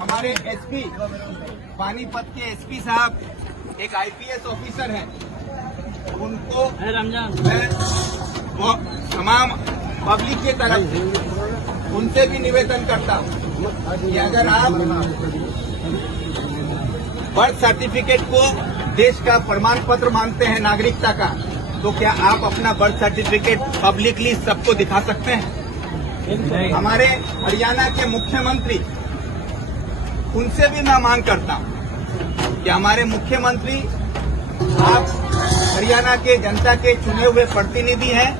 हमारे एसपी पानीपत के एसपी साहब एक आईपीएस ऑफिसर हैं, उनको मैं वो तमाम पब्लिक की तरफ से उनसे भी निवेदन करता हूँ कि अगर आप बर्थ सर्टिफिकेट को देश का प्रमाण पत्र मानते हैं नागरिकता का, तो क्या आप अपना बर्थ सर्टिफिकेट पब्लिकली सबको दिखा सकते हैं? हमारे हरियाणा के मुख्यमंत्री, उनसे भी मैं मांग करता हूं कि हमारे मुख्यमंत्री, आप हरियाणा के जनता के चुने हुए प्रतिनिधि हैं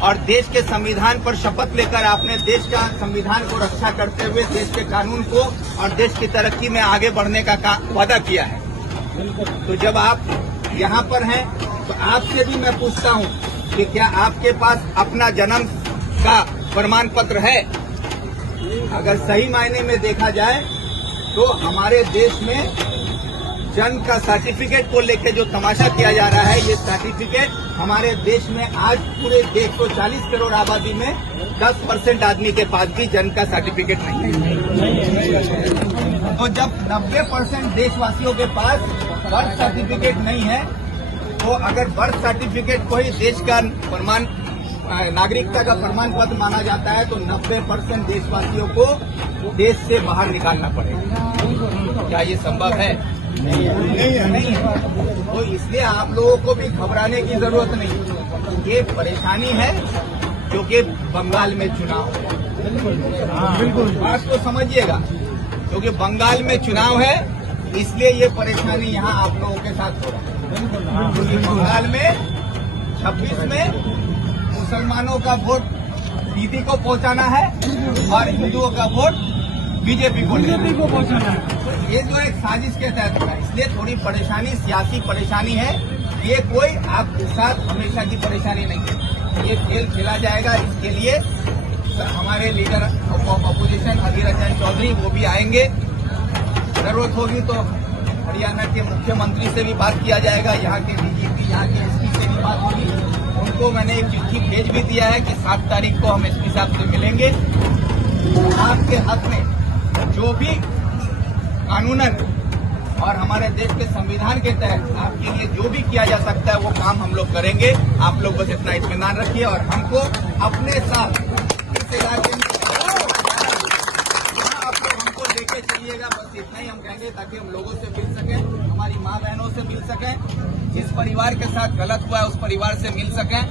और देश के संविधान पर शपथ लेकर आपने देश का संविधान को रक्षा करते हुए देश के कानून को और देश की तरक्की में आगे बढ़ने का वादा किया है। तो जब आप यहाँ पर हैं तो आपसे भी मैं पूछता हूँ कि क्या आपके पास अपना जन्म का प्रमाण पत्र है? अगर सही मायने में देखा जाए तो हमारे देश में जन्म का सर्टिफिकेट को लेकर जो तमाशा किया जा रहा है, ये सर्टिफिकेट हमारे देश में आज पूरे 140 करोड़ आबादी में 10% आदमी के पास भी जन्म का सर्टिफिकेट नहीं है। तो जब 90% देशवासियों के पास बर्थ सर्टिफिकेट नहीं है, तो अगर बर्थ सर्टिफिकेट को ही देश का प्रमाण नागरिकता का प्रमाण पत्र माना जाता है, तो 90% देशवासियों को देश से बाहर निकालना पड़ेगा। क्या ये संभव है? नहीं है। तो इसलिए आप लोगों को भी घबराने की जरूरत नहीं। ये परेशानी है क्योंकि बंगाल में चुनाव है। बिल्कुल बात को समझिएगा, क्योंकि बंगाल में चुनाव है, इसलिए ये परेशानी यहाँ आप लोगों के साथ हो रहा है। क्योंकि बंगाल में 26 में मुसलमानों का वोट दीदी को पहुंचाना है और हिंदुओं का वोट बीजेपी को पहुंचाना है। तो ये जो एक साजिश के तहत है, इसलिए थोड़ी परेशानी, सियासी परेशानी है। ये कोई आपके साथ हमेशा की परेशानी नहीं है। ये खेल खेला जाएगा, इसके लिए हमारे leader of opposition Adhir Ranjan Chaudhary वो भी आएंगे। जरूरत होगी तो हरियाणा के मुख्यमंत्री से भी बात किया जाएगा, यहाँ के डीजीपी, यहाँ के एसपी से भी बात होगी। उनको मैंने एक चिट्ठी भेज भी दिया है कि 7 तारीख को हम एसपी साहब से मिलेंगे। आपके हक में जो भी कानूनन और हमारे देश के संविधान के तहत आपके लिए जो भी किया जा सकता है वो काम हम लोग करेंगे। आप लोग बस इतना इत्मीनान रखिए और हमको अपने साथ इस इलाके में आप लोग हमको लेके चलिएगा। बस इतना ही हम कहेंगे ताकि हम लोगों से मिल सकें, हमारी माँ बहनों से मिल सकें, जिस परिवार के साथ गलत हुआ है उस परिवार से मिल सकें,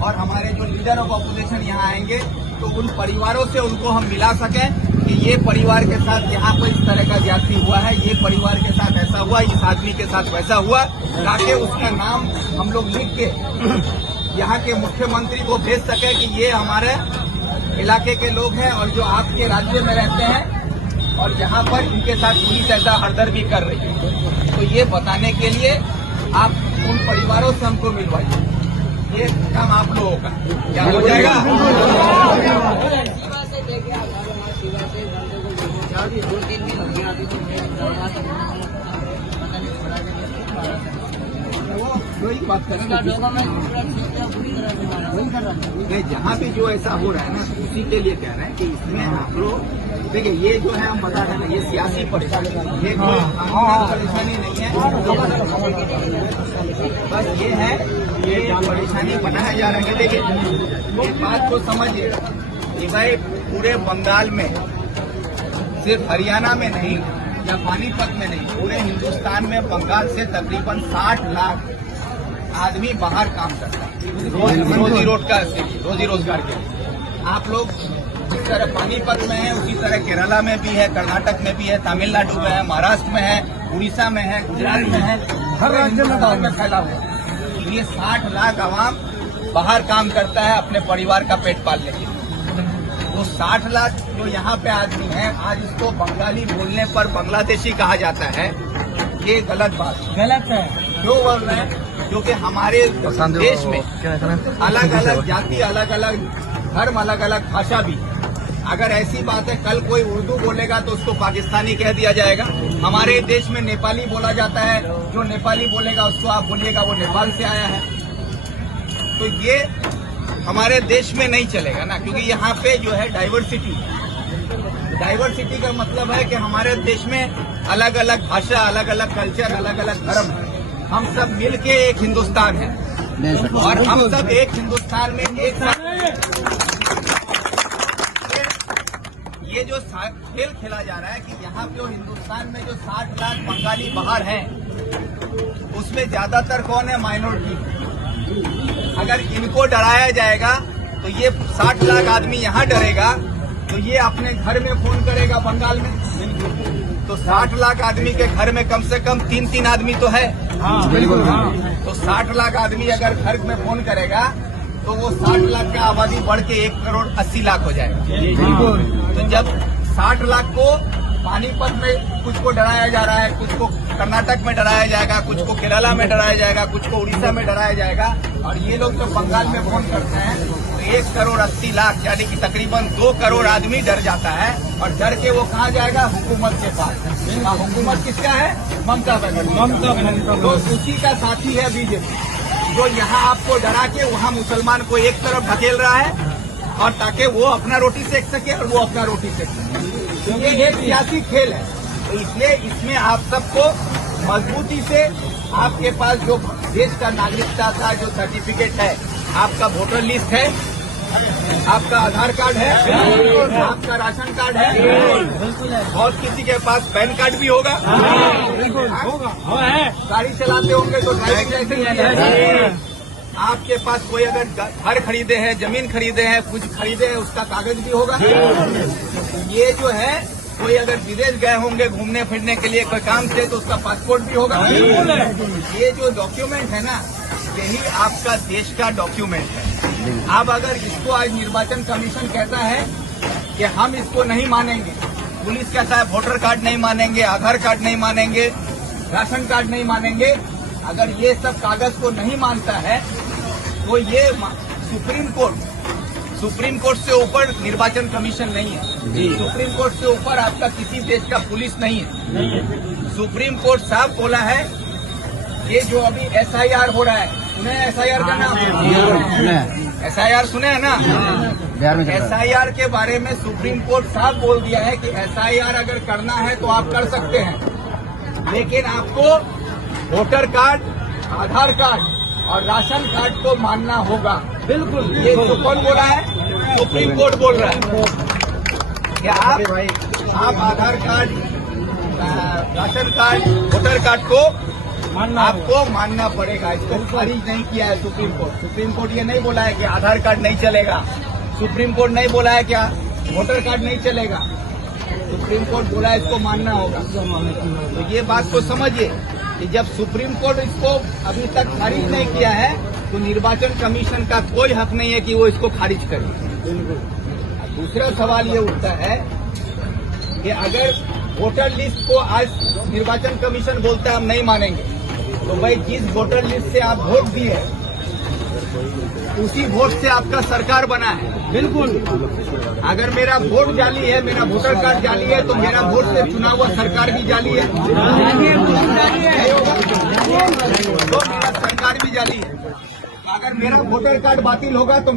और हमारे जो लीडर ऑफ अपोजिशन यहाँ आएंगे तो उन परिवारों से उनको हम मिला सकें कि ये परिवार के साथ यहाँ पर इस तरह का ज्यादती हुआ है, ये परिवार के साथ ऐसा हुआ, इस आदमी के साथ वैसा हुआ, ताकि उसका नाम हम लोग लिख के यहाँ के मुख्यमंत्री को भेज सके कि ये हमारे इलाके के लोग हैं और जो आपके राज्य में रहते हैं और यहाँ पर इनके साथ पुलिस ऐसा हरदर भी कर रही है। तो ये बताने के लिए आप उन परिवारों से हमको मिलवाइए। ये काम आप लोगों का क्या हो जाएगा? वही बात करेंगे। जहाँ भी जो ऐसा हो रहा है ना, उसी के लिए कह रहे हैं कि इसमें आप लोग देखिए, ये जो है हम बता रहे हैं, ये सियासी परेशानी, ये कोई परेशानी नहीं है। बस ये है, ये परेशानी बनाया जा रहा है। देखिए, एक बात को समझिए कि भाई पूरे बंगाल में, सिर्फ हरियाणा में नहीं या पानीपत में नहीं, पूरे हिंदुस्तान में बंगाल से तकरीबन 60 लाख आदमी बाहर काम करता है रोजी रोजगार के लिए। आप लोग जिस तरह पानीपत में है उसी तरह केरला में भी है, कर्नाटक में भी है, तमिलनाडु में है, महाराष्ट्र में है, उड़ीसा में है, गुजरात में है, हर राज्य में फैला हुआ है। ये 60 लाख आवाम बाहर काम करता है अपने परिवार का पेट पालने के लिए। तो 60 लाख जो यहाँ पे आदमी है, आज इसको बंगाली बोलने पर बांग्लादेशी कहा जाता है, ये गलत बात, गलत है। क्यों बोल रहे हैं? क्योंकि हमारे देश में अलग अलग जाति, अलग अलग धर्म, अलग अलग भाषा भी। अगर ऐसी बात है, कल कोई उर्दू बोलेगा तो उसको पाकिस्तानी कह दिया जाएगा। हमारे देश में नेपाली बोला जाता है, जो नेपाली बोलेगा उसको आप बोलिएगा वो नेपाल से आया है। तो ये हमारे देश में नहीं चलेगा ना, क्योंकि यहाँ पे जो है डाइवर्सिटी, डाइवर्सिटी का मतलब है कि हमारे देश में अलग अलग भाषा, अलग अलग कल्चर, अलग अलग धर्म है। हम सब मिल के एक हिंदुस्तान है और हम सब एक हिंदुस्तान में एक साथ। ये जो खेल खेला जा रहा है कि यहाँ पे हिंदुस्तान में जो 60 लाख बंगाली बाहर हैं, उसमें ज्यादातर कौन है? माइनॉरिटी। अगर इनको डराया जाएगा तो ये 60 लाख आदमी यहाँ डरेगा तो ये अपने घर में फोन करेगा बंगाल में। तो 60 लाख आदमी के घर में कम से कम 3-3 आदमी तो है। बिल्कुल। तो 60 लाख आदमी अगर घर में फोन करेगा तो वो 60 लाख का आबादी बढ़ के 1 करोड़ 80 लाख हो जाएगा। तो जब 60 लाख को पानीपत में कुछ को डराया जा रहा है, कुछ को कर्नाटक में डराया जाएगा, कुछ को केरला में डराया जाएगा, कुछ को उड़ीसा में डराया जाएगा, और ये लोग जो बंगाल में फोन करते हैं तो 1 करोड़ 80 लाख यानी कि तकरीबन 2 करोड़ आदमी डर जाता है। और डर के वो कहाँ जाएगा? हुकूमत के पास। हुकूमत किसका है? ममता बनर्जी। तो उसी का साथी है बीजेपी, जो यहाँ आपको डरा के वहाँ मुसलमान को एक तरफ ढकेल रहा है और ताकि वो अपना रोटी सेक सके और वो अपना रोटी सेक सके। तो ये एक सियासी खेल है। तो इसलिए इसमें आप सबको मजबूती से, आपके पास जो देश का नागरिकता का जो सर्टिफिकेट है, आपका वोटर लिस्ट है, आपका आधार कार्ड है, आपका राशन कार्ड है, और किसी के पास पैन कार्ड भी होगा। गाड़ी चलाते होंगे तो ड्राइविंग लाइसेंस है। आपके पास कोई अगर घर खरीदे हैं, जमीन खरीदे हैं, कुछ खरीदे हैं, उसका कागज भी होगा। ये जो है, कोई अगर विदेश गए होंगे घूमने फिरने के लिए कोई काम से तो उसका पासपोर्ट भी होगा। ये जो डॉक्यूमेंट है ना, यही आपका देश का डॉक्यूमेंट है। अब अगर इसको आज निर्वाचन कमीशन कहता है कि हम इसको नहीं मानेंगे, पुलिस कहता है वोटर कार्ड नहीं मानेंगे, आधार कार्ड नहीं मानेंगे, राशन कार्ड नहीं मानेंगे, अगर ये सब कागज को नहीं मानता है तो ये सुप्रीम कोर्ट से ऊपर निर्वाचन कमीशन नहीं है। सुप्रीम कोर्ट से ऊपर आपका किसी देश का पुलिस नहीं है। सुप्रीम कोर्ट साहब बोला है, ये जो अभी SIR हो रहा है, सुने SIR का नाम? SIR सुने है ना? SIR के बारे में सुप्रीम कोर्ट साहब बोल दिया है कि SIR अगर करना है तो आप कर सकते हैं, लेकिन आपको वोटर कार्ड, आधार कार्ड और राशन कार्ड को मानना होगा। बिल्कुल। ये तो कौन बोला है? सुप्रीम कोर्ट बोल रहा है कि आप Aadhaar card, ration card, voter card को आपको मानना पड़ेगा। इसको खारिज नहीं किया है सुप्रीम कोर्ट। सुप्रीम कोर्ट ये नहीं बोला है कि आधार कार्ड नहीं चलेगा। सुप्रीम कोर्ट नहीं बोला है क्या वोटर कार्ड नहीं चलेगा। सुप्रीम कोर्ट बोला है इसको मानना होगा। तो ये बात को समझिए कि जब सुप्रीम कोर्ट इसको अभी तक खारिज नहीं किया है तो निर्वाचन कमीशन का कोई हक नहीं है कि वो इसको खारिज करे। दूसरा सवाल ये उठता है कि अगर वोटर लिस्ट को आज निर्वाचन कमीशन बोलता है हम नहीं मानेंगे, तो भाई जिस वोटर लिस्ट से आप वोट दिए उसी वोट से आपका सरकार बना है। बिल्कुल। अगर मेरा वोट जाली है, मेरा वोटर कार्ड जाली है, तो मेरा वोट से चुना हुआ सरकार भी जाली है। तो मेरा सरकार भी जाली है। अगर मेरा वोटर कार्ड बातिल होगा तो